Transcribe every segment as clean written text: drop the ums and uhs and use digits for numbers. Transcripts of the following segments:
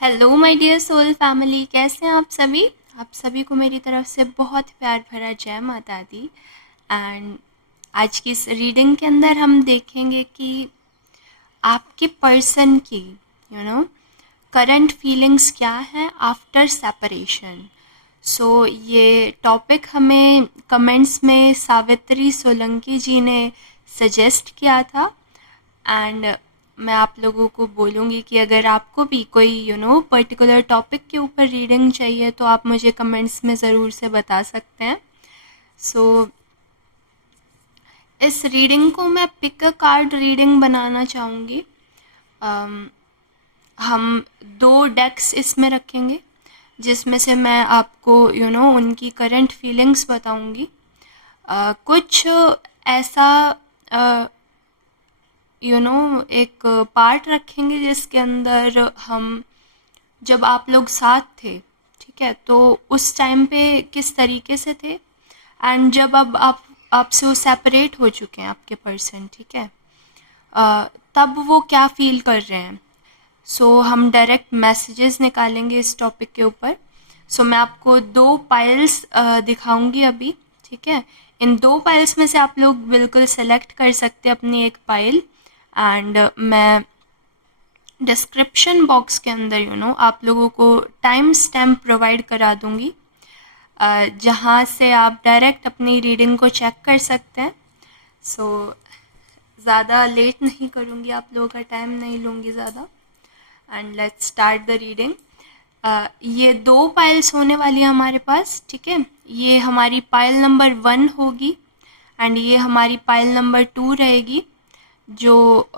Hello my dear soul family, कैसे हैं आप सभी। आप सभी को मेरी तरफ से बहुत प्यार भरा जय माता दी। एंड आज की इस रीडिंग के अंदर हम देखेंगे कि आपके पर्सन की करंट फीलिंग्स क्या हैं आफ्टर सेपरेशन। सो ये टॉपिक हमें कमेंट्स में सावित्री सोलंकी जी ने सजेस्ट किया था। एंड मैं आप लोगों को बोलूँगी कि अगर आपको भी कोई पर्टिकुलर टॉपिक के ऊपर रीडिंग चाहिए तो आप मुझे कमेंट्स में ज़रूर से बता सकते हैं। सो इस रीडिंग को मैं पिक अ कार्ड रीडिंग बनाना चाहूँगी। हम 2 डेक्स इसमें रखेंगे जिसमें से मैं आपको उनकी करंट फीलिंग्स बताऊँगी। कुछ ऐसा एक पार्ट रखेंगे जिसके अंदर हम जब आप लोग साथ थे, ठीक है, तो उस टाइम पे किस तरीके से थे। एंड जब अब आप आपसे वो सेपरेट हो चुके हैं आपके पर्सन, ठीक है, तब वो क्या फील कर रहे हैं। सो हम डायरेक्ट मैसेजेस निकालेंगे इस टॉपिक के ऊपर। सो मैं आपको 2 पाइल्स दिखाऊंगी अभी, ठीक है। इन 2 पाइल्स में से आप लोग बिल्कुल सेलेक्ट कर सकते हैं अपनी एक पाइल। एंड मैं डिस्क्रिप्शन बॉक्स के अंदर आप लोगों को टाइम स्टैम्प प्रोवाइड करा दूंगी, जहाँ से आप डायरेक्ट अपनी रीडिंग को चेक कर सकते हैं। सो ज़्यादा लेट नहीं करूँगी, आप लोगों का टाइम नहीं लूँगी ज़्यादा। And let's start the reading. ये 2 पाइल्स होने वाली है हमारे पास, ठीक है। ये हमारी पाइल नंबर 1 होगी एंड ये हमारी पाइल नंबर 2 रहेगी। जो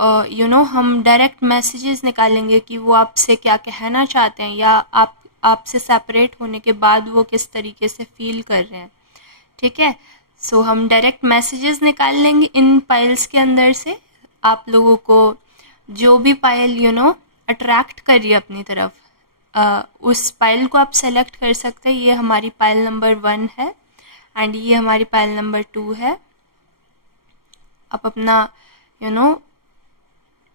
हम डायरेक्ट मैसेजेस निकालेंगे कि वो आपसे क्या कहना चाहते हैं या आपसे सेपरेट होने के बाद वो किस तरीके से फील कर रहे हैं, ठीक है। सो हम डायरेक्ट मैसेजेस निकाल लेंगे इन पाइल्स के अंदर से। आप लोगों को जो भी पाइल अट्रैक्ट कर रही है अपनी तरफ, उस पाइल को आप सेलेक्ट कर सकते हैं। ये हमारी पाइल नंबर 1 है एंड ये हमारी पाइल नंबर 2 है। आप अपना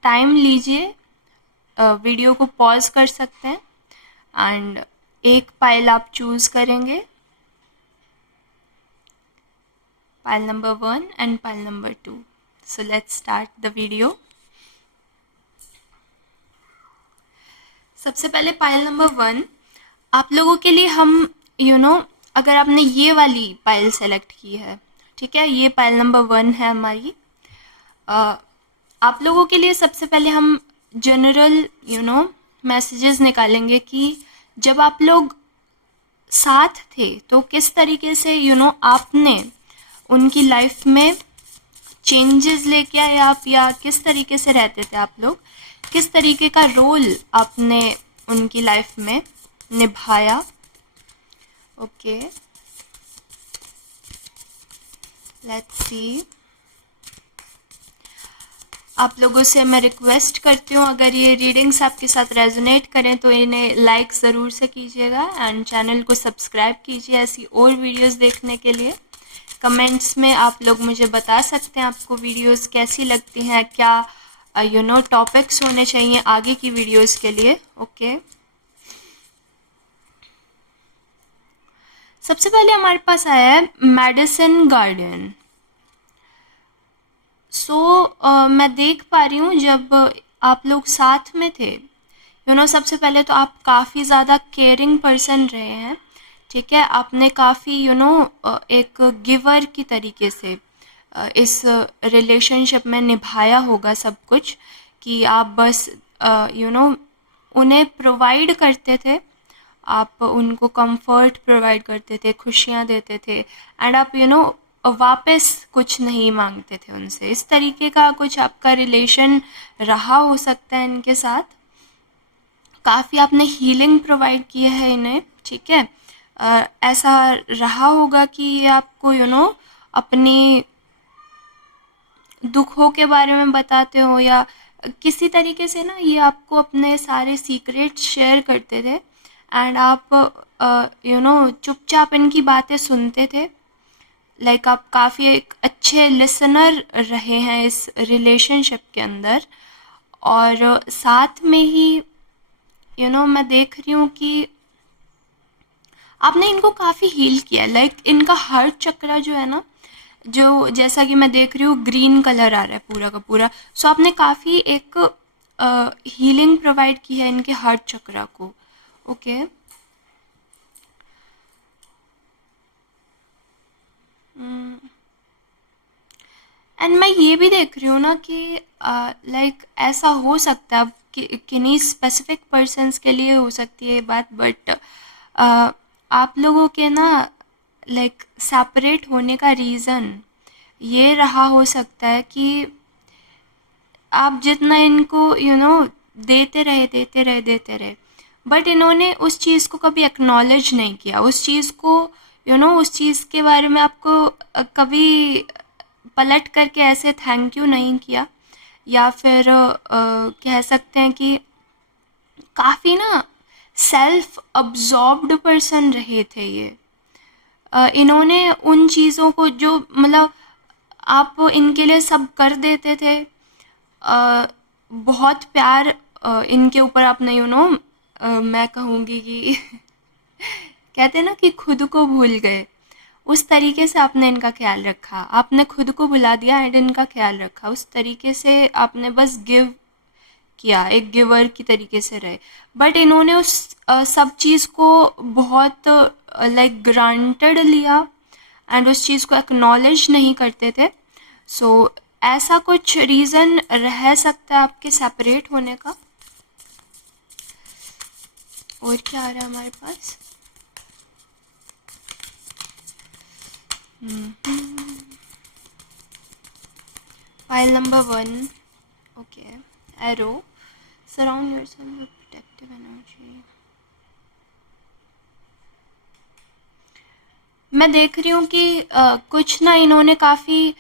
टाइम लीजिए, वीडियो को पॉज कर सकते हैं एंड एक पाइल आप चूज़ करेंगे, pile number 1 and pile number 2। So let's start the video. सबसे पहले पाइल नंबर 1 आप लोगों के लिए हम अगर आपने ये वाली पाइल सेलेक्ट की है, ठीक है, ये पाइल नंबर 1 है हमारी। आप लोगों के लिए सबसे पहले हम जनरल मैसेजेस निकालेंगे कि जब आप लोग साथ थे तो किस तरीके से आपने उनकी लाइफ में चेंजेस लेके आए आप, या किस तरीके से रहते थे आप लोग, किस तरीके का रोल आपने उनकी लाइफ में निभाया। Okay, let's see. आप लोगों से मैं रिक्वेस्ट करती हूँ, अगर ये रीडिंग्स आपके साथ रेजोनेट करें तो इन्हें लाइक ज़रूर से कीजिएगा एंड चैनल को सब्सक्राइब कीजिए ऐसी और वीडियोस देखने के लिए। कमेंट्स में आप लोग मुझे बता सकते हैं आपको वीडियोस कैसी लगती हैं, क्या टॉपिक्स होने चाहिए आगे की वीडियोस के लिए। ओके, सबसे पहले हमारे पास आया है मेडिसिन गार्डियन। सो मैं देख पा रही हूँ जब आप लोग साथ में थे, सबसे पहले तो आप काफ़ी ज़्यादा केयरिंग पर्सन रहे हैं, ठीक है। आपने काफ़ी एक गिवर की तरीके से इस रिलेशनशिप में निभाया होगा सब कुछ, कि आप बस उन्हें प्रोवाइड करते थे, आप उनको कंफर्ट प्रोवाइड करते थे, खुशियाँ देते थे एंड आप वापस कुछ नहीं मांगते थे उनसे। इस तरीके का कुछ आपका रिलेशन रहा हो सकता है इनके साथ। काफ़ी आपने हीलिंग प्रोवाइड की है इन्हें, ठीक है। ऐसा रहा होगा कि ये आपको अपनी दुखों के बारे में बताते हो या किसी तरीके से ना ये आपको अपने सारे सीक्रेट्स शेयर करते थे एंड आप चुपचाप इनकी बातें सुनते थे। लाइक आप काफ़ी एक अच्छे लिसनर रहे हैं इस रिलेशनशिप के अंदर। और साथ में ही मैं देख रही हूँ कि आपने इनको काफ़ी हील किया है। लाइक इनका हार्ट चक्रा जो है ना, जो जैसा कि मैं देख रही हूँ ग्रीन कलर आ रहा है पूरा का पूरा। सो आपने काफ़ी एक हीलिंग प्रोवाइड की है इनके हार्ट चक्रा को। ओके। एंड मैं ये भी देख रही हूँ ना कि लाइक ऐसा हो सकता है, अब किन्हीं स्पेसिफिक पर्सन्स के लिए हो सकती है ये बात, बट आप लोगों के ना लाइक सेपरेट होने का रीज़न ये रहा हो सकता है कि आप जितना इनको देते रहे, बट इन्होंने उस चीज़ को कभी एक्नॉलेज नहीं किया, उस चीज़ को उस चीज़ के बारे में आपको कभी पलट करके ऐसे थैंक यू नहीं किया, या फिर कह सकते हैं कि काफ़ी ना सेल्फ अब्जॉर्ब्ड पर्सन रहे थे ये। इन्होंने उन चीज़ों को जो मतलब आप इनके लिए सब कर देते थे, बहुत प्यार इनके ऊपर आपने मैं कहूँगी कि कहते हैं ना कि खुद को भूल गए, उस तरीके से आपने इनका ख्याल रखा, आपने खुद को भुला दिया एंड इनका ख्याल रखा, उस तरीके से आपने बस गिव किया, एक गिवर की तरीके से रहे। बट इन्होंने उस सब चीज़ को बहुत लाइक ग्रांटेड लिया एंड उस चीज़ को एक्नॉलेज नहीं करते थे। सो ऐसा कुछ रीज़न रह सकता है आपके सेपरेट होने का। और क्या आ रहा है हमारे पास? File number 1। Okay. Arrow surround yourself with protective energy. मैं देख रही हूँ कि कुछ ना इन्होंने काफ़ी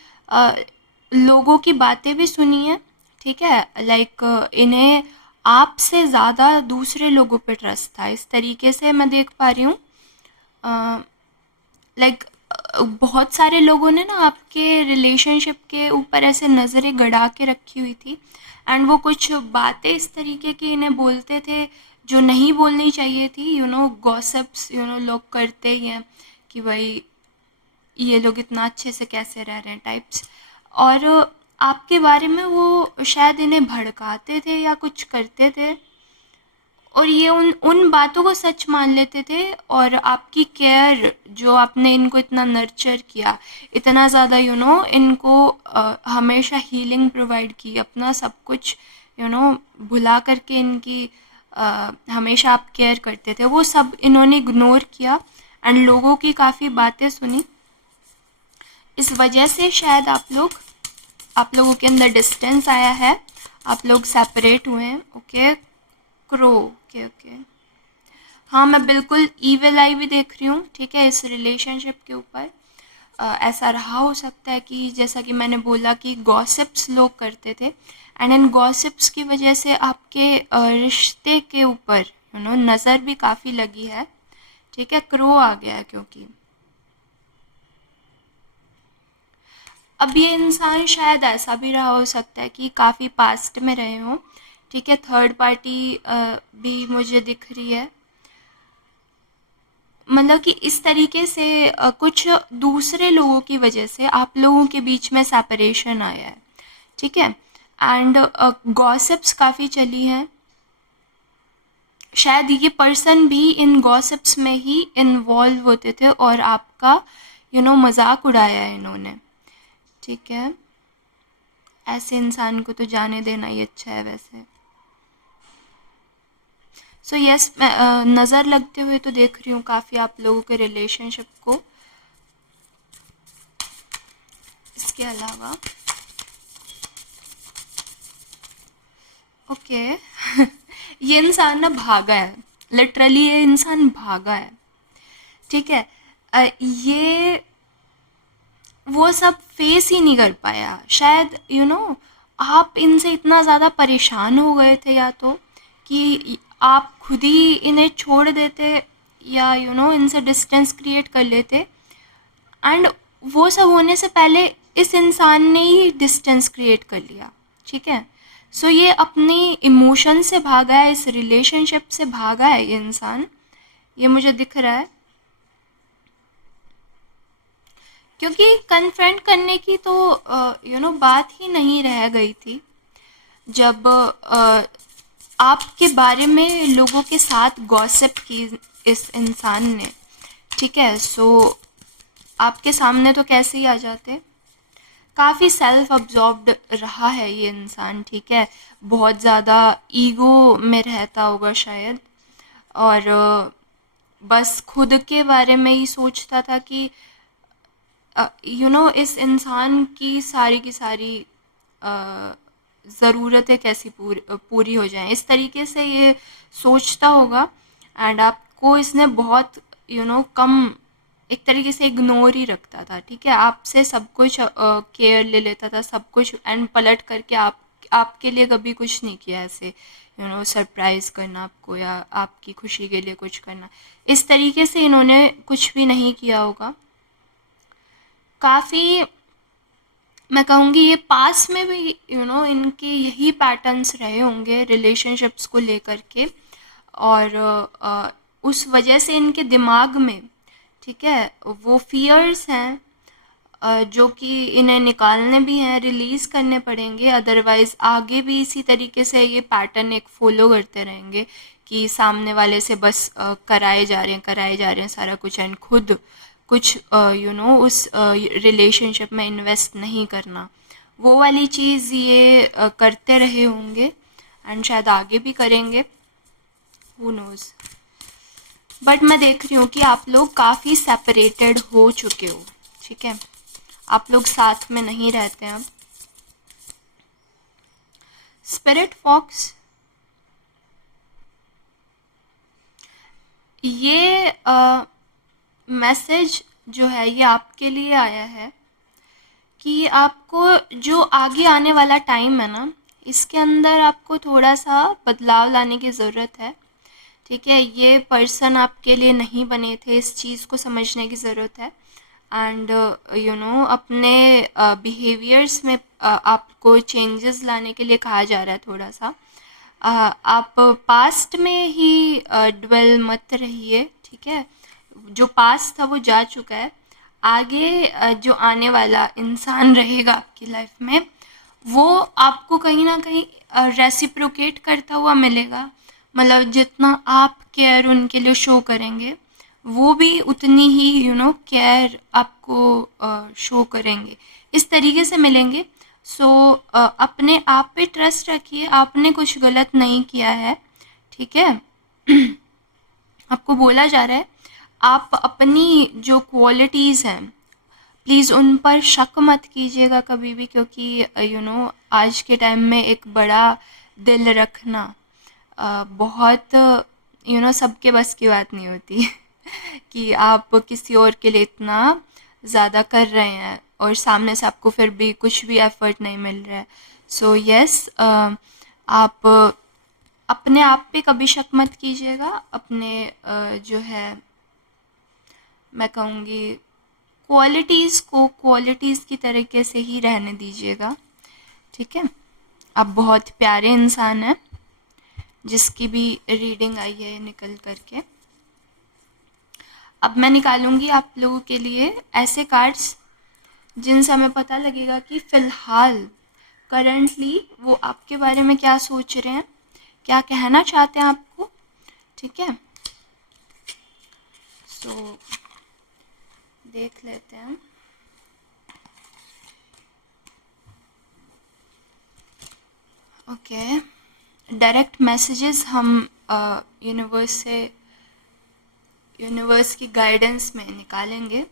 लोगों की बातें भी सुनी है, ठीक है। लाइक इन्हें आपसे ज़्यादा दूसरे लोगों पे ट्रस्ट था, इस तरीके से मैं देख पा रही हूँ। लाइक बहुत सारे लोगों ने ना आपके रिलेशनशिप के ऊपर ऐसे नज़रें गड़ा के रखी हुई थी एंड वो कुछ बातें इस तरीके की इन्हें बोलते थे जो नहीं बोलनी चाहिए थी। गॉसिप्स लोग करते ही हैं कि भाई ये लोग इतना अच्छे से कैसे रह रहे हैं टाइप्स, और आपके बारे में वो शायद इन्हें भड़काते थे या कुछ करते थे, और ये उन उन बातों को सच मान लेते थे। और आपकी केयर जो आपने इनको इतना नर्चर किया, इतना ज़्यादा इनको हमेशा हीलिंग प्रोवाइड की, अपना सब कुछ भुला करके इनकी हमेशा आप केयर करते थे, वो सब इन्होंने इग्नोर किया एंड लोगों की काफ़ी बातें सुनी। इस वजह से शायद आप लोगों के अंदर डिस्टेंस आया है, आप लोग सेपरेट हुए हैं। ओके। क्रो। Okay okay. हाँ, मैं बिल्कुल ईविल आई भी देख रही हूँ, ठीक है, इस रिलेशनशिप के ऊपर। ऐसा रहा हो सकता है कि जैसा कि मैंने बोला कि गॉसिप्स लोग करते थे एंड इन गॉसिप्स की वजह से आपके रिश्ते के ऊपर नज़र भी काफ़ी लगी है, ठीक है। क्रो आ गया है क्योंकि अब ये इंसान शायद ऐसा भी रहा हो सकता है कि काफ़ी पास्ट में रहे हों, ठीक है। थर्ड पार्टी भी मुझे दिख रही है, मतलब कि इस तरीके से कुछ दूसरे लोगों की वजह से आप लोगों के बीच में सेपरेशन आया है, ठीक है। एंड गॉसिप्स काफ़ी चली हैं, शायद ये पर्सन भी इन गॉसिप्स में ही इन्वॉल्व होते थे और आपका मजाक उड़ाया है इन्होंने, ठीक है। ऐसे इंसान को तो जाने देना ही अच्छा है वैसे। सो यस, मैं नज़र लगते हुए तो देख रही हूँ काफ़ी आप लोगों के रिलेशनशिप को। इसके अलावा ओके ये इंसान ना भागा है, लिटरली ये इंसान भागा है, ठीक है। ये वो सब फेस ही नहीं कर पाया शायद, आप इनसे इतना ज़्यादा परेशान हो गए थे या तो कि आप खुद ही इन्हें छोड़ देते या इनसे डिस्टेंस क्रिएट कर लेते, एंड वो सब होने से पहले इस इंसान ने ही डिस्टेंस क्रिएट कर लिया, ठीक है। सो ये अपने इमोशन से भागा है, इस रिलेशनशिप से भागा है ये इंसान, ये मुझे दिख रहा है। क्योंकि कन्फ्रंट करने की तो बात ही नहीं रह गई थी जब आपके बारे में लोगों के साथ गॉसिप की इस इंसान ने, ठीक है। सो आपके सामने तो कैसे ही आ जाते। काफ़ी सेल्फ अब्जॉर्ब्ड रहा है ये इंसान, ठीक है, बहुत ज़्यादा ईगो में रहता होगा शायद, और बस खुद के बारे में ही सोचता था कि इस इंसान की सारी ज़रूरतें कैसी पूरी हो जाएं, इस तरीके से ये सोचता होगा। एंड आपको इसने बहुत कम एक तरीके से इग्नोर ही रखता था, ठीक है, आपसे सब कुछ केयर ले लेता था, सब कुछ, एंड पलट करके आपके लिए कभी कुछ नहीं किया ऐसे, सरप्राइज़ करना आपको या आपकी खुशी के लिए कुछ करना, इस तरीके से इन्होंने कुछ भी नहीं किया होगा। काफ़ी मैं कहूँगी ये पास में भी इनके यही पैटर्न्स रहे होंगे रिलेशनशिप्स को लेकर के, और उस वजह से इनके दिमाग में, ठीक है, वो फियर्स हैं जो कि इन्हें निकालने भी हैं, रिलीज़ करने पड़ेंगे, अदरवाइज़ आगे भी इसी तरीके से ये पैटर्न एक फॉलो करते रहेंगे कि सामने वाले से बस कराए जा रहे हैं सारा कुछ, एंड खुद कुछ उस रिलेशनशिप में इन्वेस्ट नहीं करना, वो वाली चीज़ ये करते रहे होंगे, एंड शायद आगे भी करेंगे, हु नोज़। बट मैं देख रही हूँ कि आप लोग काफ़ी सेपरेटेड हो चुके हो, ठीक है, आप लोग साथ में नहीं रहते हैं अब। स्पिरिट फॉक्स, ये मैसेज जो है ये आपके लिए आया है कि आपको जो आगे आने वाला टाइम है ना, इसके अंदर आपको थोड़ा सा बदलाव लाने की ज़रूरत है, ठीक है। ये पर्सन आपके लिए नहीं बने थे, इस चीज़ को समझने की ज़रूरत है। एंड अपने बिहेवियर्स में आपको चेंजेस लाने के लिए कहा जा रहा है थोड़ा सा। आप पास्ट में ही ड्वेल मत रहिए, ठीक है, जो पास्ट था वो जा चुका है। आगे जो आने वाला इंसान रहेगा आपकी लाइफ में, वो आपको कहीं ना कहीं रेसिप्रोकेट करता हुआ मिलेगा, मतलब जितना आप केयर उनके लिए शो करेंगे, वो भी उतनी ही केयर आपको शो करेंगे, इस तरीके से मिलेंगे। सो अपने आप पे ट्रस्ट रखिए, आपने कुछ गलत नहीं किया है, ठीक है। आपको बोला जा रहा है आप अपनी जो क्वालिटीज़ हैं प्लीज़ उन पर शक मत कीजिएगा कभी भी, क्योंकि आज के टाइम में एक बड़ा दिल रखना बहुत सबके बस की बात नहीं होती कि आप किसी और के लिए इतना ज़्यादा कर रहे हैं और सामने से आपको फिर भी कुछ भी एफर्ट नहीं मिल रहा है। सो यस, आप अपने आप पे कभी शक मत कीजिएगा, अपने जो है मैं कहूँगी क्वालिटीज़ को क्वालिटीज़ की तरीके से ही रहने दीजिएगा, ठीक है। आप बहुत प्यारे इंसान हैं, जिसकी भी रीडिंग आई है निकल करके। अब मैं निकालूंगी आप लोगों के लिए ऐसे कार्ड्स जिनसे हमें पता लगेगा कि फ़िलहाल करंटली वो आपके बारे में क्या सोच रहे हैं, क्या कहना चाहते हैं आपको, ठीक है। सो देख लेते हैं। ओके, डायरेक्ट मैसेजेस हम यूनिवर्स की गाइडेंस में निकालेंगे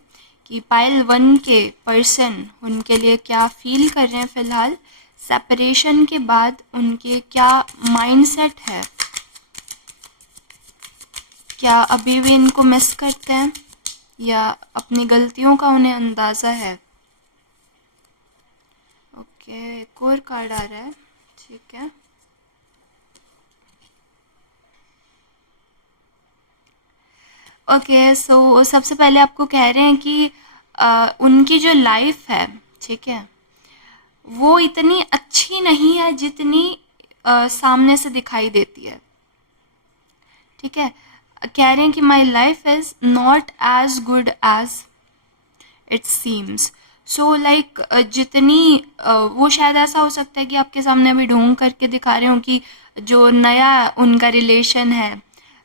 कि पाइल 1 के पर्सन उनके लिए क्या फील कर रहे हैं फ़िलहाल, सेपरेशन के बाद उनके क्या माइंडसेट है, क्या अभी भी इनको मिस करते हैं या अपनी गलतियों का उन्हें अंदाज़ा है। ओके, एक और कार्ड आ रहा है, ठीक है। ओके, सो सबसे पहले आपको कह रहे हैं कि उनकी जो लाइफ है, ठीक है, वो इतनी अच्छी नहीं है जितनी सामने से दिखाई देती है, ठीक है। कह रहे हैं कि my life is not as good as it seems. So like जितनी वो शायद ऐसा हो सकता है कि आपके सामने अभी ढोंग करके दिखा रहे हो कि जो नया उनका रिलेशन है,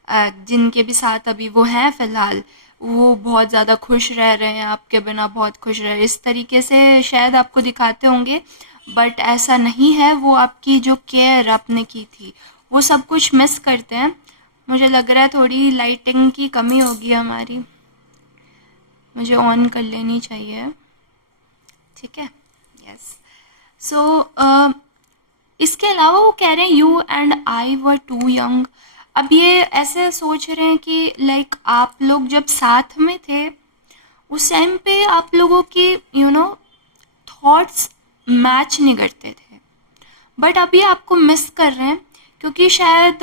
जिनके भी साथ अभी वो हैं फ़िलहाल, वो बहुत ज़्यादा खुश रह रहे हैं आपके बिना, बहुत खुश रह रहे हैं, इस तरीके से शायद आपको दिखाते होंगे। बट ऐसा नहीं है, वो आपकी जो केयर आपने की थी वो सब कुछ मिस करते हैं। मुझे लग रहा है थोड़ी लाइटिंग की कमी होगी हमारी, मुझे ऑन कर लेनी चाहिए, ठीक है। यस। सो इसके अलावा वो कह रहे हैं you and I were too young. अब ये ऐसे सोच रहे हैं कि लाइक आप लोग जब साथ में थे उस टाइम पे आप लोगों के थॉट्स मैच नहीं करते थे, बट अभी आपको मिस कर रहे हैं क्योंकि शायद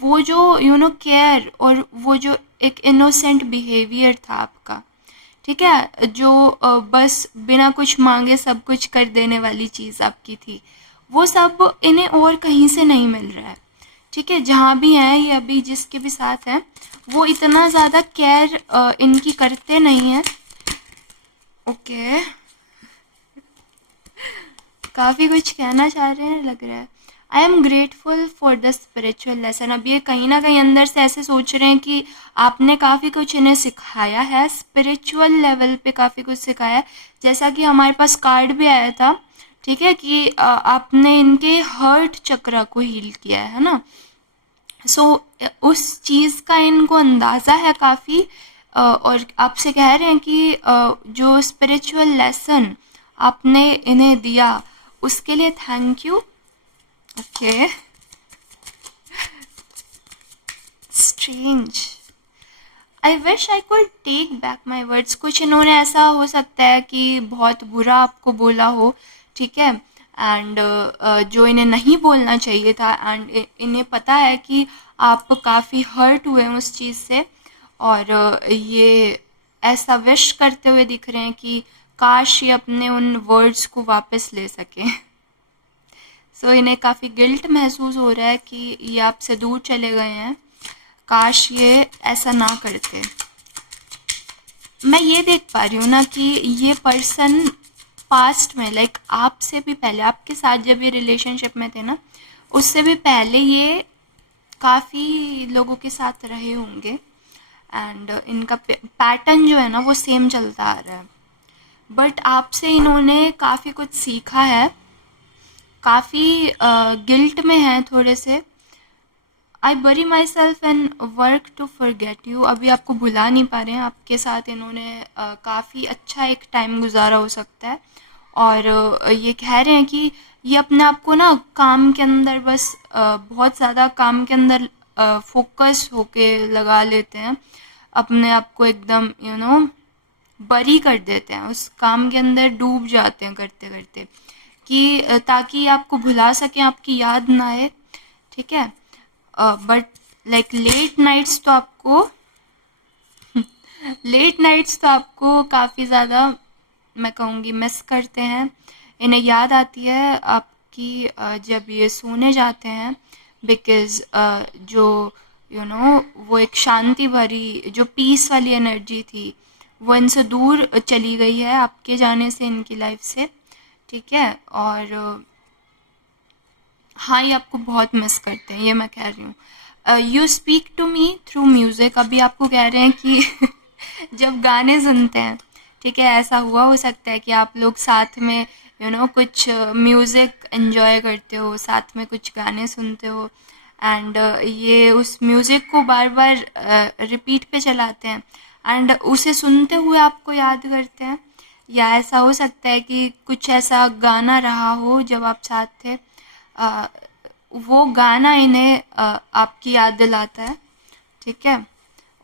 वो जो केयर और वो जो एक इनोसेंट बिहेवियर था आपका, ठीक है, जो बस बिना कुछ मांगे सब कुछ कर देने वाली चीज़ आपकी थी, वो सब इन्हें और कहीं से नहीं मिल रहा है, ठीक है। जहाँ भी हैं ये अभी जिसके भी साथ हैं वो इतना ज़्यादा केयर इनकी करते नहीं हैं। ओके, काफ़ी कुछ कहना चाह रहे हैं लग रहा है। I am grateful for the spiritual lesson. अब ये कहीं ना कहीं अंदर से ऐसे सोच रहे हैं कि आपने काफ़ी कुछ इन्हें सिखाया है, स्पिरिचुअल लेवल पे काफ़ी कुछ सिखाया है। जैसा कि हमारे पास कार्ड भी आया था, ठीक है, कि आपने इनके हर्ट चक्र को हील किया है ना। सो उस चीज़ का इनको अंदाज़ा है काफ़ी, और आपसे कह रहे हैं कि जो स्पिरिचुअल लेसन आपने इन्हें दिया उसके लिए thank you. Okay, strange. I wish I could take back my words. कुछ इन्होंने ऐसा हो सकता है कि बहुत बुरा आपको बोला हो, ठीक है, एंड जो इन्हें नहीं बोलना चाहिए था, एंड इन्हें पता है कि आप काफ़ी हर्ट हुए हैं उस चीज़ से, और ये ऐसा विश करते हुए दिख रहे हैं कि काश ये अपने उन वर्ड्स को वापस ले सकें। सो इन्हें काफ़ी गिल्ट महसूस हो रहा है कि ये आपसे दूर चले गए हैं, काश ये ऐसा ना करते। मैं ये देख पा रही हूँ ना कि ये पर्सन पास्ट में लाइक आपसे भी पहले, आपके साथ जब ये रिलेशनशिप में थे ना, उससे भी पहले ये काफ़ी लोगों के साथ रहे होंगे, एंड इनका पैटर्न जो है ना वो सेम चलता आ रहा है। बट आपसे इन्होंने काफ़ी कुछ सीखा है, काफ़ी गिल्ट में है थोड़े से। I bury myself and work to forget you. अभी आपको भुला नहीं पा रहे हैं, आपके साथ इन्होंने काफ़ी अच्छा एक टाइम गुजारा हो सकता है, और ये कह रहे हैं कि ये अपने आप को ना काम के अंदर बस बहुत ज़्यादा काम के अंदर फोकस होके लगा लेते हैं, अपने आप को एकदम बरी कर देते हैं, उस काम के अंदर डूब जाते हैं करते करते, कि ताकि आपको भुला सकें, आपकी याद ना आए, ठीक है। बट लाइक लेट नाइट्स तो आपको काफ़ी ज़्यादा, मैं कहूँगी, मिस करते हैं। इन्हें याद आती है आपकी जब ये सोने जाते हैं, बिकॉज़ जो वो एक शांति भरी जो पीस वाली एनर्जी थी वो इनसे दूर चली गई है आपके जाने से इनकी लाइफ से, ठीक है। और हाँ, ये आपको बहुत मिस करते हैं, ये मैं कह रही हूँ। You speak to me through music. अभी आपको कह रहे हैं कि जब गाने सुनते हैं, ठीक है, ऐसा हुआ हो सकता है कि आप लोग साथ में कुछ म्यूज़िक एंजॉय करते हो, साथ में कुछ गाने सुनते हो, एंड ये उस म्यूज़िक को बार बार रिपीट पे चलाते हैं, एंड उसे सुनते हुए आपको याद करते हैं। या ऐसा हो सकता है कि कुछ ऐसा गाना रहा हो जब आप साथ थे, अ, वो गाना इन्हें आपकी याद दिलाता है, ठीक है।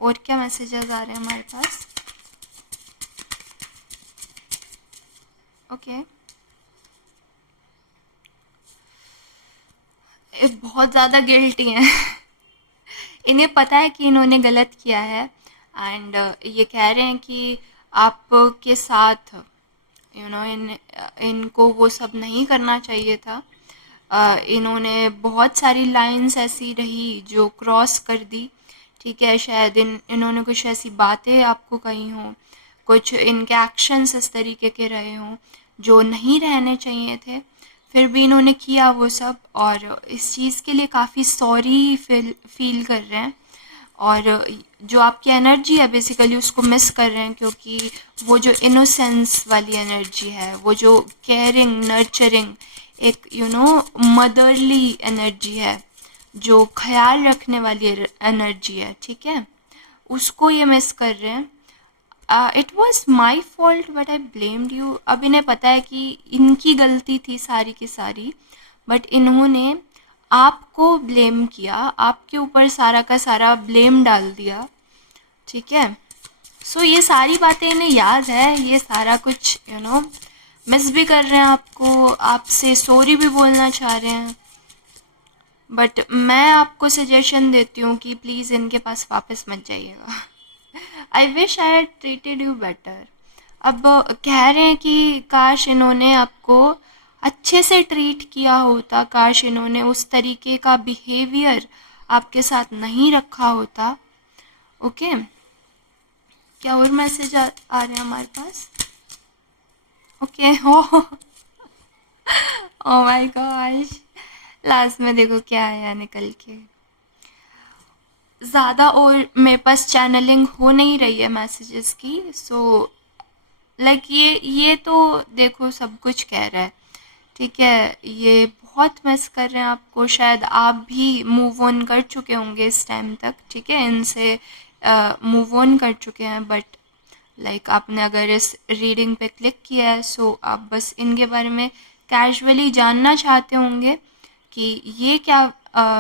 और क्या मैसेजेस आ रहे हैं हमारे पास? ओके, ये बहुत ज़्यादा गिल्टी हैं। इन्हें पता है कि इन्होंने गलत किया है, एंड ये कह रहे हैं कि आपके साथ इनको वो सब नहीं करना चाहिए था, इन्होंने बहुत सारी लाइंस ऐसी रही जो क्रॉस कर दी, ठीक है। शायद इन्होंने कुछ ऐसी बातें आपको कही हों, कुछ इनके एक्शंस इस तरीके के रहे हों जो नहीं रहने चाहिए थे, फिर भी इन्होंने किया वो सब, और इस चीज़ के लिए काफ़ी सॉरी फील कर रहे हैं। और जो आपकी एनर्जी है बेसिकली उसको मिस कर रहे हैं, क्योंकि वो जो इनोसेंस वाली एनर्जी है, वो जो केयरिंग नर्चरिंग एक मदरली एनर्जी है, जो ख्याल रखने वाली एनर्जी है, ठीक है, उसको ये मिस कर रहे हैं। It was my fault but I blamed you. अब इन्हें पता है कि इनकी गलती थी सारी की सारी, बट इन्होंने आपको ब्लेम किया, आपके ऊपर सारा का सारा ब्लेम डाल दिया, ठीक है। सो ये सारी बातें इन्हें याद है, ये सारा कुछ मिस भी कर रहे हैं आपको, आपसे सॉरी भी बोलना चाह रहे हैं, बट मैं आपको सजेशन देती हूँ कि प्लीज़ इनके पास वापस मत जाइएगा। आई wish I had treated you better. अब कह रहे हैं कि काश इन्होंने आपको अच्छे से ट्रीट किया होता, काश इन्होंने उस तरीके का बिहेवियर आपके साथ नहीं रखा होता। ओके, क्या और मैसेज आ रहे हैं हमारे पास? ओके हो ओ माय गॉश, लास्ट में देखो क्या आया निकल के। ज़्यादा और मेरे पास चैनलिंग हो नहीं रही है मैसेजेस की, सो लाइक ये तो देखो सब कुछ कह रहा है, ठीक है। ये बहुत मिस कर रहे हैं आपको, शायद आप भी मूव ऑन कर चुके होंगे इस टाइम तक, ठीक है, इनसे मूव ऑन कर चुके हैं, बट लाइक आपने अगर इस रीडिंग पे क्लिक किया है, सो आप बस इनके बारे में कैजुअली जानना चाहते होंगे कि ये क्या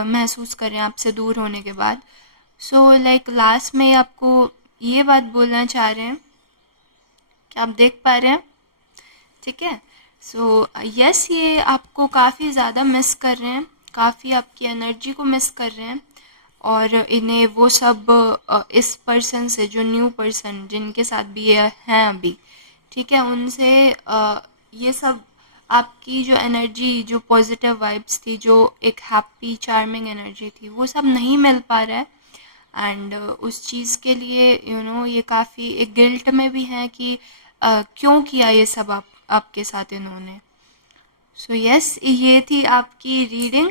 महसूस कर रहे हैं आपसे दूर होने के बाद। सो लाइक लास्ट में आपको ये बात बोलना चाह रहे हैं कि आप देख पा रहे हैं, ठीक है। सो यस, ये आपको काफ़ी ज़्यादा मिस कर रहे हैं, काफ़ी आपकी एनर्जी को मिस कर रहे हैं, और इन्हें वो सब इस पर्सन से, जो न्यू पर्सन जिनके साथ भी ये हैं अभी, ठीक है, उनसे ये सब आपकी जो एनर्जी, जो पॉजिटिव वाइब्स थी, जो एक हैप्पी चार्मिंग एनर्जी थी, वो सब नहीं मिल पा रहा है। एंड उस चीज़ के लिए ये काफ़ी एक गिल्ट में भी हैं कि क्यों किया ये सब आपके साथ इन्होंने। सो यस, ये थी आपकी रीडिंग।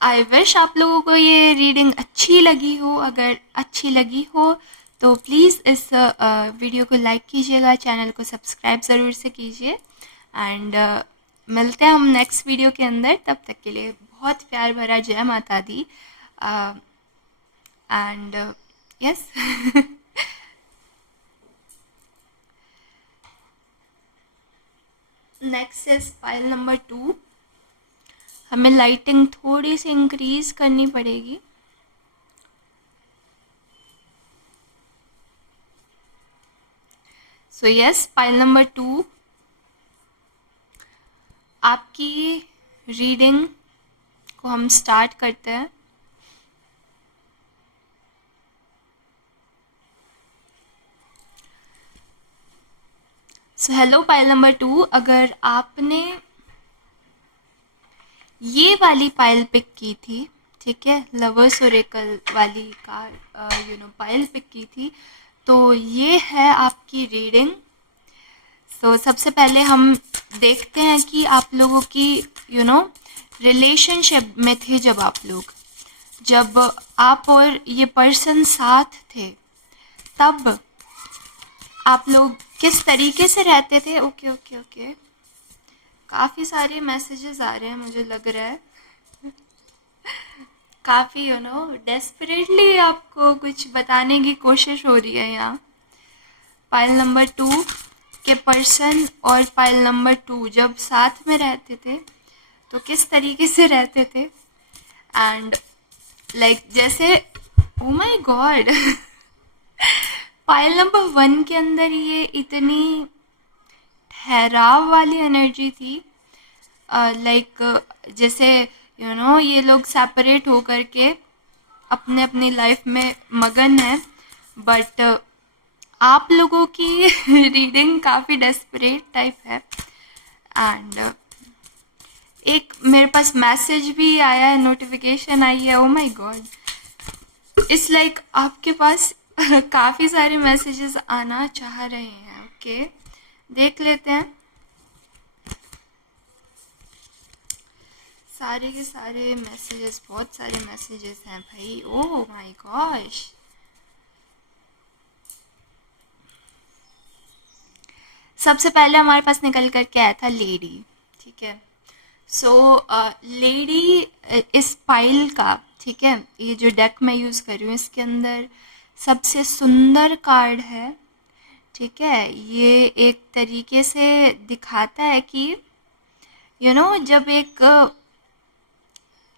आई विश आप लोगों को ये रीडिंग अच्छी लगी हो। अगर अच्छी लगी हो तो प्लीज़ इस वीडियो को लाइक कीजिएगा, चैनल को सब्सक्राइब ज़रूर से कीजिए, एंड मिलते हैं हम नेक्स्ट वीडियो के अंदर। तब तक के लिए बहुत प्यार भरा जय माता दी, and yes next is file number 2। हमें लाइटिंग थोड़ी सी इंक्रीज करनी पड़ेगी। सो यस, फाइल नंबर 2 आपकी रीडिंग को हम स्टार्ट करते हैं। सो हेलो फाइल नंबर 2, अगर आपने ये वाली पाइल पिक की थी, ठीक है, लवर्स ओरेकल वाली पाइल पिक की थी, तो ये है आपकी रीडिंग। सो सबसे पहले हम देखते हैं कि आप लोगों की रिलेशनशिप में थे जब आप और ये पर्सन साथ थे, तब आप लोग किस तरीके से रहते थे। ओके ओके ओके, काफ़ी सारे मैसेजेस आ रहे हैं, मुझे लग रहा है काफ़ी डेस्परेटली आपको कुछ बताने की कोशिश हो रही है यहाँ। फाइल नंबर 2 के पर्सन और फाइल नंबर 2 जब साथ में रहते थे तो किस तरीके से रहते थे, एंड लाइक जैसे oh my God file number 1 के अंदर ये इतनी ठहराव वाली एनर्जी थी, लाइक जैसे ये लोग सेपरेट होकर के अपने अपनी लाइफ में मगन है, बट आप लोगों की रीडिंग काफ़ी डेस्परेट टाइप है। एंड एक मेरे पास मैसेज भी आया है, नोटिफिकेशन आई है। Oh my God, it's like आपके पास काफ़ी सारे मैसेजेस आना चाह रहे हैं। ओके, देख लेते हैं। सारे के सारे मैसेजेस, बहुत सारे मैसेजेस हैं भाई। ओह माय गॉश, सबसे पहले हमारे पास निकल करके आया था लेडी। ठीक है, सो लेडी इस पाइल का, ठीक है, ये जो डेक मैं यूज़ कर रही हूँ इसके अंदर सबसे सुंदर कार्ड है। ठीक है, ये एक तरीके से दिखाता है कि जब एक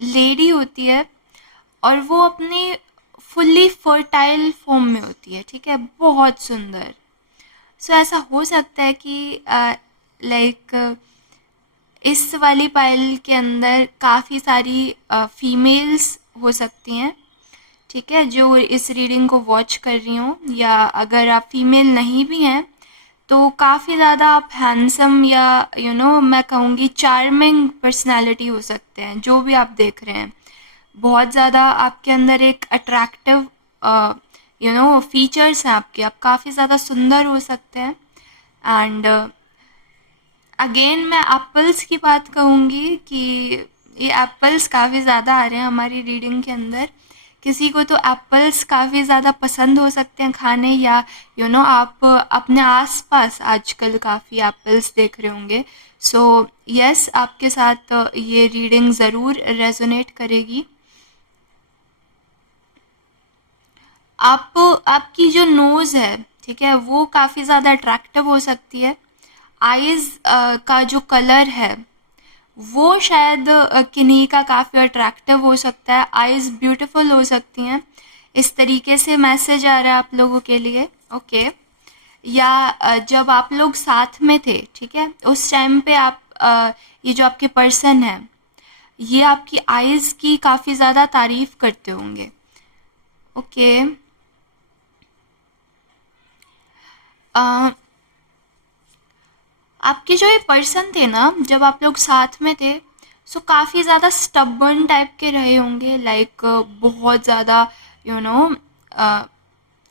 लेडी होती है और वो अपने फुल्ली फर्टाइल फॉर्म में होती है, ठीक है, बहुत सुंदर। सो ऐसा हो सकता है कि लाइक इस वाली पाइल के अंदर काफ़ी सारी फीमेल्स हो सकती हैं, ठीक है, जो इस रीडिंग को वॉच कर रही हूँ। या अगर आप फीमेल नहीं भी हैं तो काफ़ी ज़्यादा आप हैंडसम या मैं कहूँगी चार्मिंग पर्सनालिटी हो सकते हैं, जो भी आप देख रहे हैं। बहुत ज़्यादा आपके अंदर एक अट्रैक्टिव फीचर्स हैं आपके, आप काफ़ी ज़्यादा सुंदर हो सकते हैं। एंड अगेन मैं एप्पल्स की बात कहूँगी कि ये एप्पल्स काफ़ी ज़्यादा आ रहे हैं हमारी रीडिंग के अंदर। किसी को तो एप्पल्स काफ़ी ज़्यादा पसंद हो सकते हैं खाने, या आप अपने आसपास आजकल काफ़ी एप्पल्स देख रहे होंगे। सो यस, आपके साथ ये रीडिंग ज़रूर रेजोनेट करेगी। आपकी जो नोज़ है, ठीक है, वो काफ़ी ज़्यादा अट्रैक्टिव हो सकती है। आइज़ का जो कलर है वो शायद किन्हीं का काफ़ी अट्रैक्टिव हो सकता है। आइज़ ब्यूटीफुल हो सकती हैं। इस तरीके से मैसेज आ रहा है आप लोगों के लिए। ओके, या जब आप लोग साथ में थे, ठीक है, उस टाइम पे आप ये जो आपके पर्सन है ये आपकी आइज़ की काफ़ी ज़्यादा तारीफ़ करते होंगे। ओके, आपके जो ये पर्सन थे ना, जब आप लोग साथ में थे, सो काफ़ी ज़्यादा स्टबर्न टाइप के रहे होंगे। लाइक बहुत ज़्यादा यू नो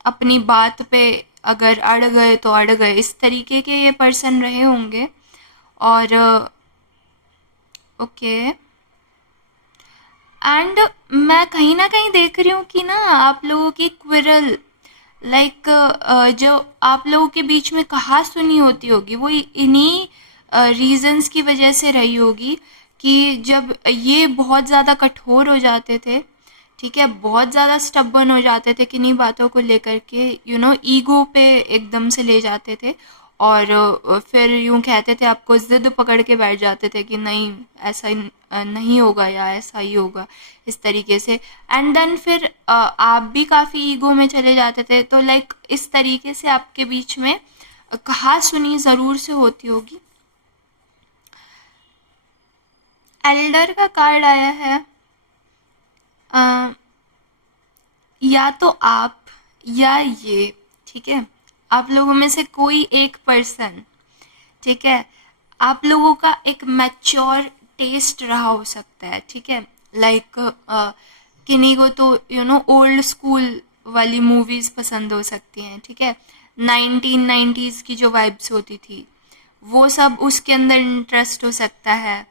अपनी बात पे अगर अड़ गए तो अड़ गए, इस तरीके के ये पर्सन रहे होंगे। और ओके, एंड मैं कहीं ना कहीं देख रही हूँ कि ना आप लोगों की क्विरल, लाइक जो आप लोगों के बीच में कहा सुनी होती होगी वो इन्हीं रीजंस की वजह से रही होगी कि जब ये बहुत ज़्यादा कठोर हो जाते थे, ठीक है, बहुत ज़्यादा स्टबर्न हो जाते थे किन्हीं बातों को लेकर के, ईगो पे एकदम से ले जाते थे। और फिर यूँ कहते थे, आपको ज़िद पकड़ के बैठ जाते थे कि नहीं, ऐसा ही नहीं होगा या ऐसा ही होगा, इस तरीके से। एंड देन फिर आप भी काफ़ी ईगो में चले जाते थे। तो लाइक इस तरीके से आपके बीच में कहा सुनी ज़रूर से होती होगी। एल्डर का कार्ड आया है। या तो आप या ये, ठीक है, आप लोगों में से कोई एक पर्सन, ठीक है, आप लोगों का एक मैच्योर टेस्ट रहा हो सकता है, ठीक है। लाइक किन्हीं को तो ओल्ड स्कूल वाली मूवीज़ पसंद हो सकती हैं, ठीक है, 1990s की जो वाइब्स होती थी वो सब उसके अंदर इंटरेस्ट हो सकता है।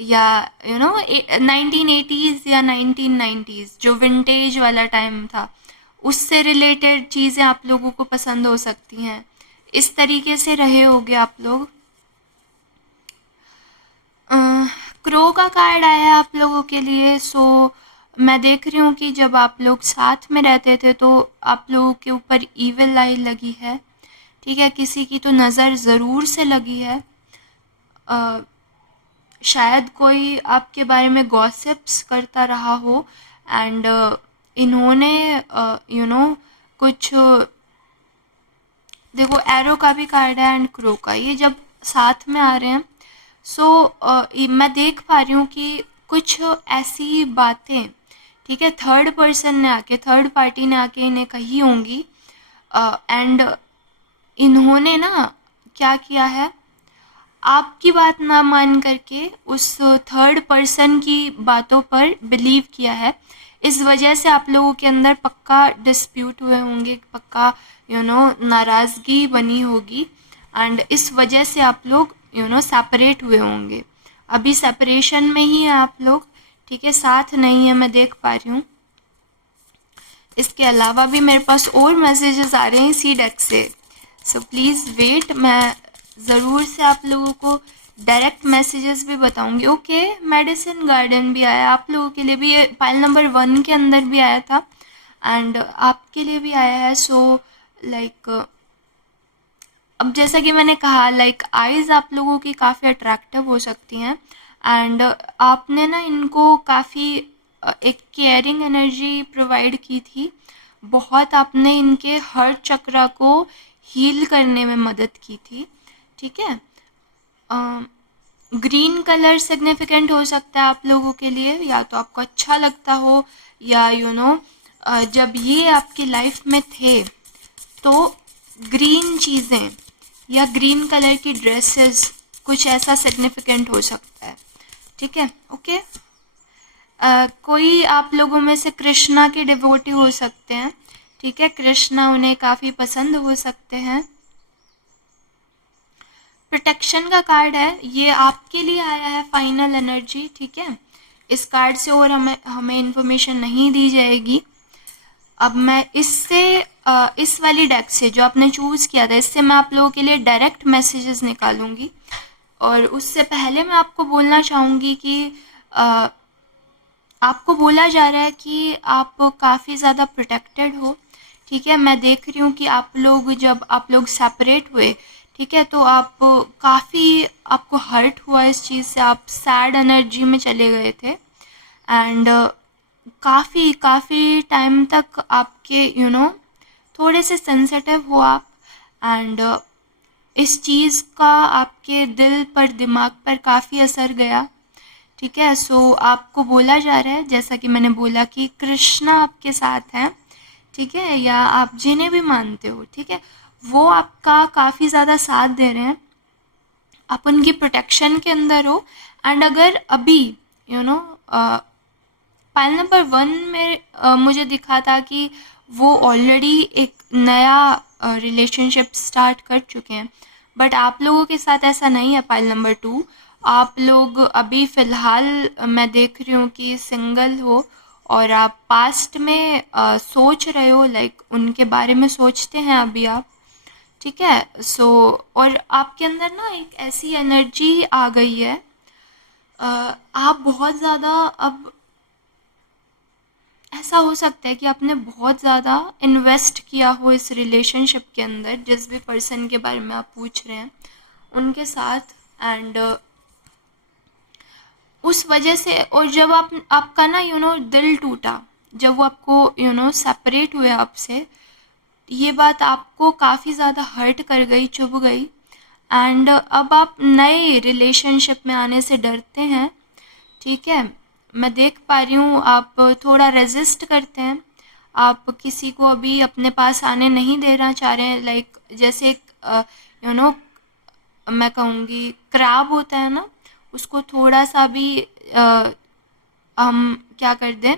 या 1980s या 1990s जो विंटेज वाला टाइम था, उससे रिलेटेड चीज़ें आप लोगों को पसंद हो सकती हैं। इस तरीके से रहे होगे आप लोग। क्रो का कार्ड आया है आप लोगों के लिए। सो मैं देख रही हूँ कि जब आप लोग साथ में रहते थे तो आप लोगों के ऊपर ईविल आई लगी है, ठीक है, किसी की तो नज़र ज़रूर से लगी है। शायद कोई आपके बारे में गॉसिप्स करता रहा हो एंड इन्होंने कुछ, देखो एरो का भी कार्ड है एंड क्रो का, ये जब साथ में आ रहे हैं सो मैं देख पा रही हूँ कि कुछ ऐसी बातें, ठीक है, थर्ड पर्सन ने आके, थर्ड पार्टी ने आके इन्हें कही होंगी। एंड इन्होंने ना क्या किया है, आपकी बात ना मान करके उस थर्ड पर्सन की बातों पर बिलीव किया है। इस वजह से आप लोगों के अंदर पक्का डिस्प्यूट हुए होंगे, पक्का नाराज़गी बनी होगी, एंड इस वजह से आप लोग सेपरेट हुए होंगे। अभी सेपरेशन में ही हैं आप लोग, ठीक है, साथ नहीं है, मैं देख पा रही हूँ। इसके अलावा भी मेरे पास और मैसेजेस आ रहे हैं सी डेक से, सो प्लीज़ वेट, मैं ज़रूर से आप लोगों को डायरेक्ट मैसेजेस भी बताऊंगी। ओके, मेडिसिन गार्डन भी आया आप लोगों के लिए भी, ये पाइल नंबर 1 के अंदर भी आया था एंड आपके लिए भी आया है। सो लाइक अब जैसा कि मैंने कहा, लाइक आइज़ आप लोगों की काफ़ी अट्रैक्टिव हो सकती हैं एंड आपने ना इनको काफ़ी एक केयरिंग एनर्जी प्रोवाइड की थी, बहुत आपने इनके हर्ट चक्रा को हील करने में मदद की थी, ठीक है। ग्रीन कलर सिग्निफिकेंट हो सकता है आप लोगों के लिए, या तो आपको अच्छा लगता हो, या जब ये आपकी लाइफ में थे तो ग्रीन चीज़ें या ग्रीन कलर की ड्रेसेस, कुछ ऐसा सिग्निफिकेंट हो सकता है, ठीक है। ओके, कोई आप लोगों में से कृष्णा के डिवोटी हो सकते हैं, ठीक है, कृष्णा उन्हें काफ़ी पसंद हो सकते हैं। प्रोटेक्शन का कार्ड है, ये आपके लिए आया है, फाइनल एनर्जी, ठीक है। इस कार्ड से और हमें इन्फॉर्मेशन नहीं दी जाएगी। अब मैं इससे इस वाली डेक से जो आपने चूज़ किया था, इससे मैं आप लोगों के लिए डायरेक्ट मैसेजेस निकालूंगी। और उससे पहले मैं आपको बोलना चाहूँगी कि आपको बोला जा रहा है कि आप काफ़ी ज़्यादा प्रोटेक्टेड हो, ठीक है। मैं देख रही हूँ कि जब आप लोग सेपरेट हुए, ठीक है, तो आप काफ़ी, आपको हर्ट हुआ इस चीज़ से, आप सैड एनर्जी में चले गए थे एंड काफ़ी टाइम तक आपके थोड़े से सेंसिटिव हो आप, एंड इस चीज़ का आपके दिल पर, दिमाग पर काफ़ी असर गया, ठीक है। सो आपको बोला जा रहा है, जैसा कि मैंने बोला, कि कृष्णा आपके साथ हैं, ठीक है, या आप जिन्हें भी मानते हो, ठीक है, वो आपका काफ़ी ज़्यादा साथ दे रहे हैं, आप उनकी प्रोटेक्शन के अंदर हो। एंड अगर अभी पाइल नंबर 1 में मुझे दिखा था कि वो ऑलरेडी एक नया रिलेशनशिप स्टार्ट कर चुके हैं, बट आप लोगों के साथ ऐसा नहीं है। पाइल नंबर 2, आप लोग अभी फ़िलहाल मैं देख रही हूँ कि सिंगल हो और आप पास्ट में सोच रहे हो, लाइक उनके बारे में सोचते हैं अभी आप, ठीक है। सो और आपके अंदर ना एक ऐसी एनर्जी आ गई है, आप बहुत ज़्यादा, अब ऐसा हो सकता है कि आपने बहुत ज़्यादा इन्वेस्ट किया हो इस रिलेशनशिप के अंदर, जिस भी पर्सन के बारे में आप पूछ रहे हैं उनके साथ, एंड उस वजह से, और जब आपका ना दिल टूटा, जब वो आपको सेपरेट हुए आपसे, ये बात आपको काफ़ी ज़्यादा हर्ट कर गई, चुभ गई, एंड अब आप नए रिलेशनशिप में आने से डरते हैं, ठीक है। मैं देख पा रही हूँ आप थोड़ा रेजिस्ट करते हैं, आप किसी को अभी अपने पास आने नहीं देना चाह रहे हैं, लाइक जैसे यू नो मैं कहूँगी क्रैब होता है ना, उसको थोड़ा सा भी हम क्या कर दें,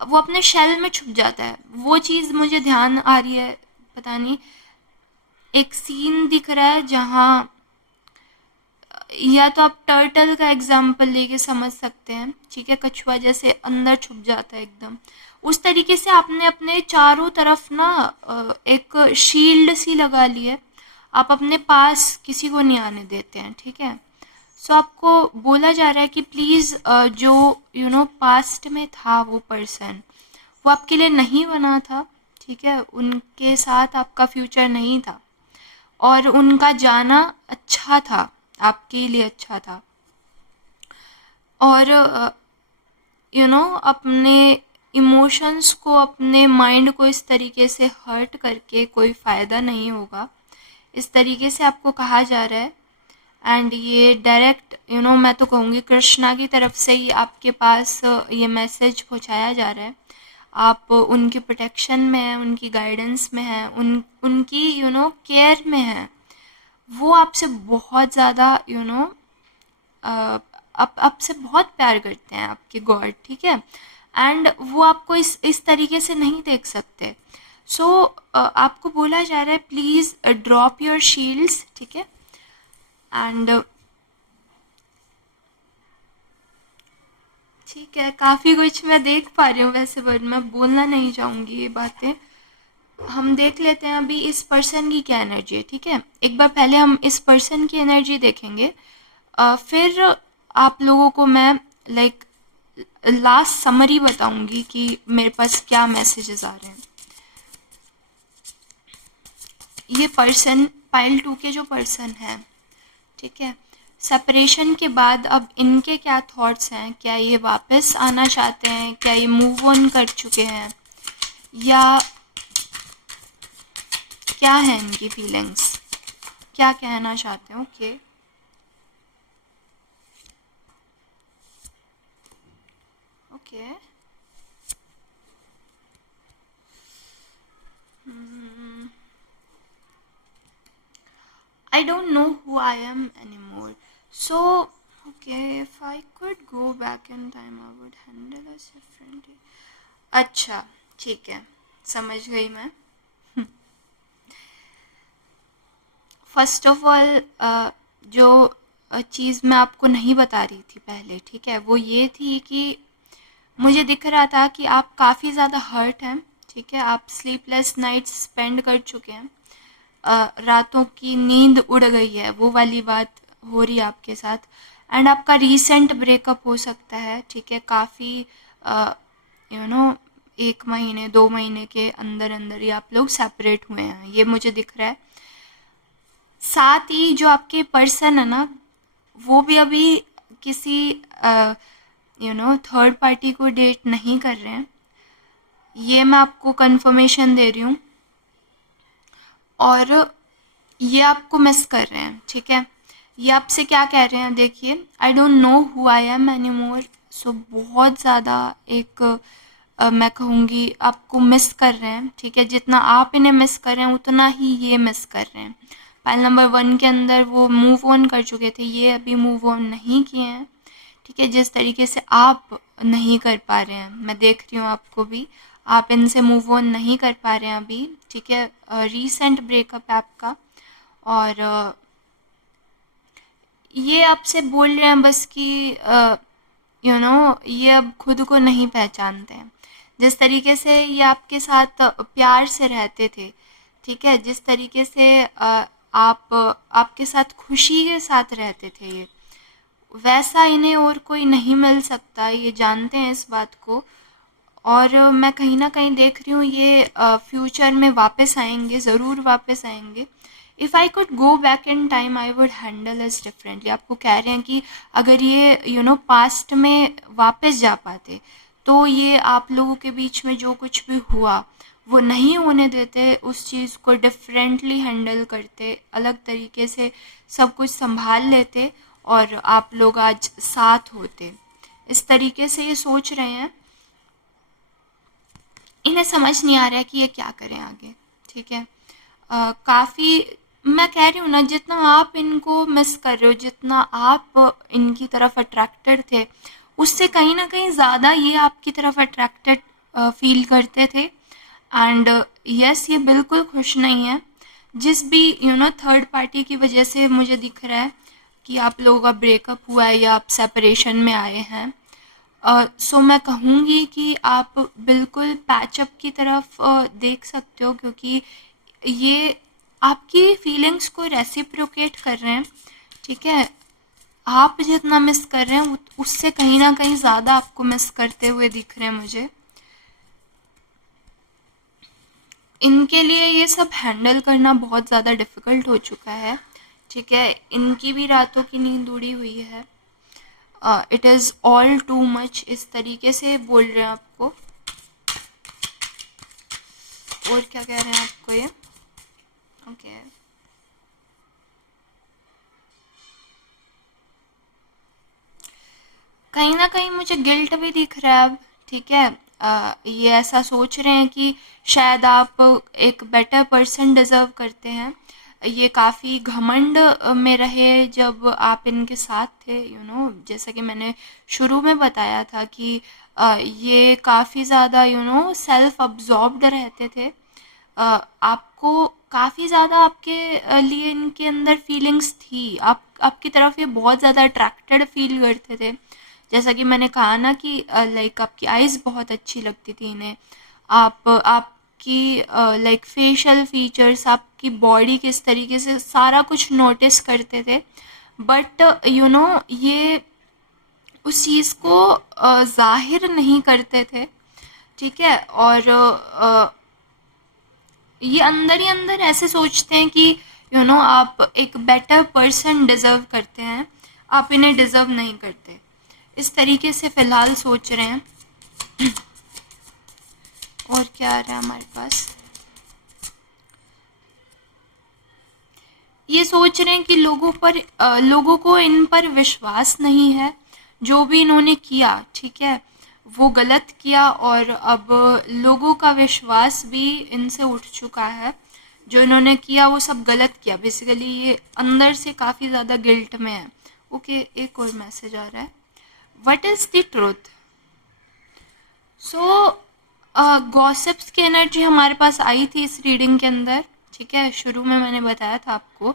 वो अपने शेल में छुप जाता है, वो चीज़ मुझे ध्यान आ रही है। पता नहीं, एक सीन दिख रहा है जहाँ, या तो आप टर्टल का एग्जाम्पल लेके समझ सकते हैं, ठीक है, कछुआ जैसे अंदर छुप जाता है एकदम, उस तरीके से आपने अपने चारों तरफ ना एक शील्ड सी लगा ली है, आप अपने पास किसी को नहीं आने देते हैं, ठीक है। सो आपको बोला जा रहा है कि प्लीज़ जो पास्ट में था वो पर्सन, वो आपके लिए नहीं बना था, ठीक है, उनके साथ आपका फ्यूचर नहीं था, और उनका जाना अच्छा था, आपके लिए अच्छा था, और अपने इमोशंस को, अपने माइंड को इस तरीके से हर्ट करके कोई फ़ायदा नहीं होगा, इस तरीके से आपको कहा जा रहा है। एंड ये डायरेक्ट मैं तो कहूँगी कृष्णा की तरफ से ही आपके पास ये मैसेज पहुँचाया जा रहा है, आप उनकी प्रोटेक्शन में हैं, उनकी गाइडेंस में हैं, उनकी केयर में हैं, वो आपसे बहुत ज़्यादा आपसे बहुत प्यार करते हैं, आपके गॉड, ठीक है। एंड वो आपको इस तरीके से नहीं देख सकते। सो आपको बोला जा रहा है प्लीज़ ड्रॉप योर शील्ड्स, ठीक है। एंड ठीक है, काफ़ी कुछ मैं देख पा रही हूँ वैसे, बट मैं बोलना नहीं चाहूँगी ये बातें। हम देख लेते हैं अभी इस पर्सन की क्या एनर्जी है, ठीक है। एक बार पहले हम इस पर्सन की एनर्जी देखेंगे, फिर आप लोगों को मैं लाइक लास्ट समरी बताऊंगी कि मेरे पास क्या मैसेजेस आ रहे हैं। ये पर्सन पाइल 2 के जो पर्सन है, ठीक है, सेपरेशन के बाद अब इनके क्या थॉट्स हैं, क्या ये वापस आना चाहते हैं, क्या ये मूव ऑन कर चुके हैं, या क्या है इनकी फीलिंग्स, क्या कहना चाहते हैं। Okay okay I don't know who I am anymore. So, okay, if I could go back in time, I would handle us differently. अच्छा, ठीक है, समझ गई मैं। फर्स्ट ऑफ ऑल जो चीज़ मैं आपको नहीं बता रही थी पहले, ठीक है, वो ये थी कि मुझे दिख रहा था कि आप काफ़ी ज़्यादा हर्ट हैं, ठीक है। आप स्लीपलेस नाइट्स स्पेंड कर चुके हैं, रातों की नींद उड़ गई है, वो वाली बात हो रही है आपके साथ। एंड आपका रीसेंट ब्रेकअप हो सकता है, ठीक है, काफ़ी यू नो 1 महीने 2 महीने के अंदर अंदर ही आप लोग सेपरेट हुए हैं, ये मुझे दिख रहा है। साथ ही जो आपके पर्सन है ना, वो भी अभी किसी थर्ड पार्टी को डेट नहीं कर रहे हैं, ये मैं आपको कंफर्मेशन दे रही हूँ। और ये आपको मिस कर रहे हैं, ठीक है। ये आपसे क्या कह रहे हैं, देखिए, I don't know who I am any more. So बहुत ज़्यादा एक मैं कहूँगी आपको मिस कर रहे हैं, ठीक है। जितना आप इन्हें मिस कर रहे हैं उतना ही ये मिस कर रहे हैं। फाइल नंबर 1 के अंदर वो मूव ऑन कर चुके थे, ये अभी मूव ऑन नहीं किए हैं, ठीक है। जिस तरीके से आप नहीं कर पा रहे हैं, मैं देख रही हूँ आपको भी, आप इनसे मूव ऑन नहीं कर पा रहे हैं अभी, ठीक है। रीसेंट ब्रेकअप है आपका, और ये आपसे बोल रहे हैं बस कि ये अब खुद को नहीं पहचानते हैं। जिस तरीके से ये आपके साथ प्यार से रहते थे, ठीक है, जिस तरीके से आप आपके साथ खुशी के साथ रहते थे, ये वैसा इन्हें और कोई नहीं मिल सकता, ये जानते हैं इस बात को। और मैं कहीं ना कहीं देख रही हूँ ये फ्यूचर में वापस आएंगे, ज़रूर वापस आएंगे। If I could go back in time I would handle इस डिफरेंटली। आपको कह रहे हैं कि अगर ये पास्ट में वापस जा पाते तो ये आप लोगों के बीच में जो कुछ भी हुआ वो नहीं होने देते, उस चीज़ को डिफरेंटली हैंडल करते, अलग तरीके से सब कुछ संभाल लेते और आप लोग आज साथ होते। इस तरीके से ये सोच रहे हैं। इन्हें समझ नहीं आ रहा है कि ये क्या करें आगे, ठीक है। काफ़ी मैं कह रही हूँ ना, जितना आप इनको मिस कर रहे हो, जितना आप इनकी तरफ अट्रैक्टेड थे, उससे कहीं ना कहीं ज़्यादा ये आपकी तरफ अट्रैक्टेड फील करते थे। एंड यस, ये बिल्कुल खुश नहीं है। जिस भी थर्ड पार्टी की वजह से मुझे दिख रहा है कि आप लोगों का ब्रेकअप हुआ है या आप सेपरेशन में आए हैं, सो मैं कहूँगी कि आप बिल्कुल पैचअप की तरफ देख सकते हो, क्योंकि ये आपकी फीलिंग्स को रेसिप्रोकेट कर रहे हैं, ठीक है। आप जितना मिस कर रहे हैं उससे कहीं ना कहीं ज़्यादा आपको मिस करते हुए दिख रहे हैं मुझे। इनके लिए ये सब हैंडल करना बहुत ज़्यादा डिफ़िकल्ट हो चुका है, ठीक है। इनकी भी रातों की नींद उड़ी हुई है। It is all too much, इस तरीके से बोल रहे हैं आपको। और क्या कह रहे हैं आपको ये, ओके कहीं ना कहीं मुझे गिल्ट भी दिख रहा है अब, ठीक है। ये ऐसा सोच रहे हैं कि शायद आप एक बेटर पर्सन डिज़र्व करते हैं, ये काफ़ी घमंड में रहे जब आप इनके साथ थे, जैसा कि मैंने शुरू में बताया था कि ये काफ़ी ज़्यादा सेल्फ अब्जॉर्ब्ड रहते थे। आपको काफ़ी ज़्यादा आपके लिए इनके अंदर फीलिंग्स थी, आपकी तरफ ये बहुत ज़्यादा अट्रैक्टेड फील करते थे। जैसा कि मैंने कहा ना कि लाइक आपकी आइज़ बहुत अच्छी लगती थी इन्हें, आपकी लाइक फेशियल फीचर्स, आपकी बॉडी किस तरीके से, सारा कुछ नोटिस करते थे। बट ये उस चीज़ को ज़ाहिर नहीं करते थे, ठीक है। और ये अंदर ही अंदर ऐसे सोचते हैं कि आप एक बेटर पर्सन डिज़र्व करते हैं, आप इन्हें डिज़र्व नहीं करते, इस तरीके से फ़िलहाल सोच रहे हैं। और क्या आ रहा है हमारे पास, ये सोच रहे हैं कि लोगों को इन पर विश्वास नहीं है, जो भी इन्होंने किया, ठीक है, वो गलत किया, और अब लोगों का विश्वास भी इनसे उठ चुका है। जो इन्होंने किया वो सब गलत किया, बेसिकली ये अंदर से काफ़ी ज़्यादा गिल्ट में है। ओके, एक और मैसेज आ रहा है, what is the truth. So gossips की एनर्जी हमारे पास आई थी इस रीडिंग के अंदर, ठीक है, शुरू में मैंने बताया था आपको।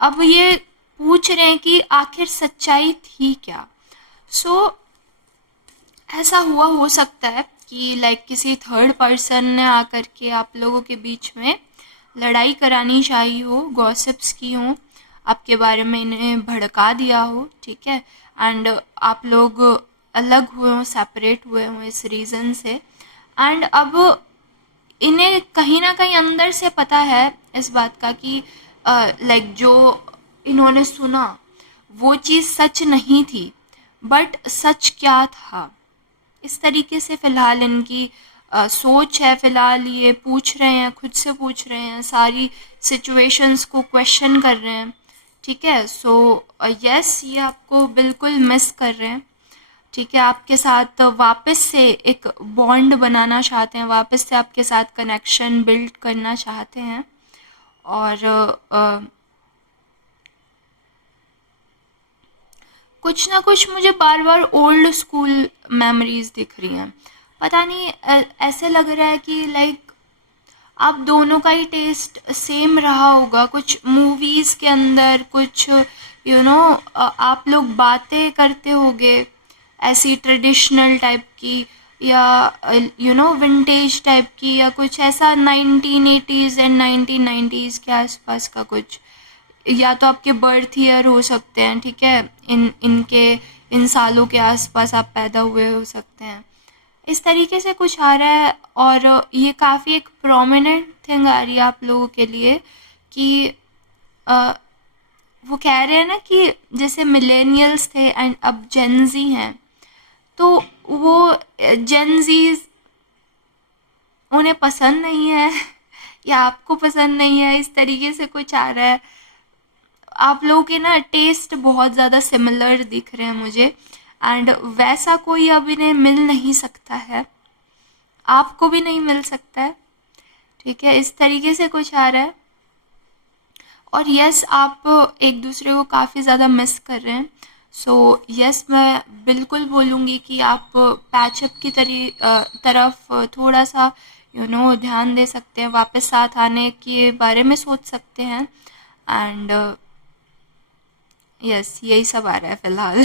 अब ये पूछ रहे हैं कि आखिर सच्चाई थी क्या। ऐसा हुआ हो सकता है कि लाइक किसी थर्ड पर्सन ने आकर के आप लोगों के बीच में लड़ाई करानी चाहिए हो, गॉसिप्स की हो, आपके बारे में इन्हें भड़का दिया हो, ठीक है, एंड आप लोग अलग हुए हों, सेपरेट हुए हों इस रीज़न से। एंड अब इन्हें कहीं ना कहीं अंदर से पता है इस बात का कि लाइक जो इन्होंने सुना वो चीज़ सच नहीं थी, बट सच क्या था, इस तरीके से फ़िलहाल इनकी सोच है। फ़िलहाल ये पूछ रहे हैं, खुद से पूछ रहे हैं, सारी सिचुएशंस को क्वेश्चन कर रहे हैं, ठीक है। सो यस, ये आपको बिल्कुल मिस कर रहे हैं, ठीक है, आपके साथ वापस से एक बॉन्ड बनाना चाहते हैं, वापस से आपके साथ कनेक्शन बिल्ड करना चाहते हैं। और कुछ ना कुछ मुझे बार बार ओल्ड स्कूल मेमोरीज दिख रही हैं, पता नहीं, ऐसे लग रहा है कि लाइक आप दोनों का ही टेस्ट सेम रहा होगा, कुछ मूवीज़ के अंदर, कुछ आप लोग बातें करते होगे ऐसी ट्रेडिशनल टाइप की, या विंटेज टाइप की, या कुछ ऐसा 1980s एंड 1990s के आसपास का कुछ, या तो आपके बर्थ ईयर हो सकते हैं, ठीक है, इन सालों के आसपास आप पैदा हुए हो सकते हैं, इस तरीके से कुछ आ रहा है। और ये काफ़ी एक प्रोमिनेंट थिंग आ रही है आप लोगों के लिए कि वो कह रहे हैं ना कि जैसे मिलेनियल्स थे एंड अब जेनजी हैं, तो वो जेनजीज उन्हें पसंद नहीं है या आपको पसंद नहीं है, इस तरीके से कुछ आ रहा है। आप लोगों के ना टेस्ट बहुत ज़्यादा सिमिलर दिख रहे हैं मुझे, एंड वैसा कोई अब इन्हें मिल नहीं सकता है, आपको भी नहीं मिल सकता है, ठीक है, इस तरीके से कुछ आ रहा है। और यस, आप एक दूसरे को काफ़ी ज़्यादा मिस कर रहे हैं। सो यस, मैं बिल्कुल बोलूँगी कि आप पैचअप की तरफ थोड़ा सा ध्यान दे सकते हैं, वापस साथ आने के बारे में सोच सकते हैं। एंड यस, यही सब आ रहा है फ़िलहाल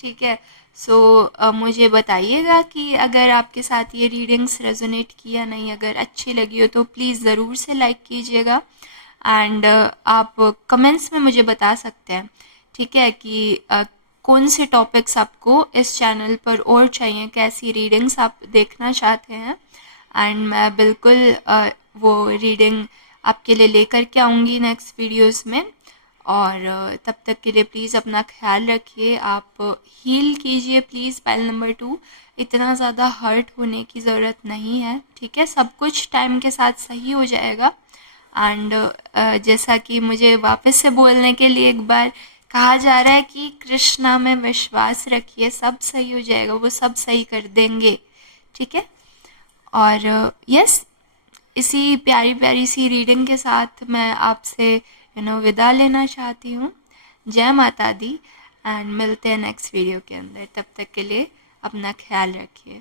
ठीक है। सो मुझे बताइएगा कि अगर आपके साथ ये रीडिंग्स रेजोनेट की या नहीं, अगर अच्छी लगी हो तो प्लीज़ ज़रूर से लाइक कीजिएगा, एंड आप कमेंट्स में मुझे बता सकते हैं, ठीक है, कि कौन से टॉपिक्स आपको इस चैनल पर और चाहिए, कैसी रीडिंग्स आप देखना चाहते हैं, एंड मैं बिल्कुल वो रीडिंग आपके लिए लेकर के आऊँगी नेक्स्ट वीडियोस में। और तब तक के लिए प्लीज़ अपना ख्याल रखिए, आप हील कीजिए प्लीज़। पाइल नंबर 2, इतना ज़्यादा हर्ट होने की ज़रूरत नहीं है, ठीक है, सब कुछ टाइम के साथ सही हो जाएगा। एंड जैसा कि मुझे वापस से बोलने के लिए एक बार कहा जा रहा है कि कृष्णा में विश्वास रखिए, सब सही हो जाएगा, वो सब सही कर देंगे, ठीक है। और यस, इसी प्यारी प्यारी सी रीडिंग के साथ मैं आपसे विदा लेना चाहती हूँ। जय माता दी। एंड मिलते हैं नेक्स्ट वीडियो के अंदर। तब तक के लिए अपना ख्याल रखिए।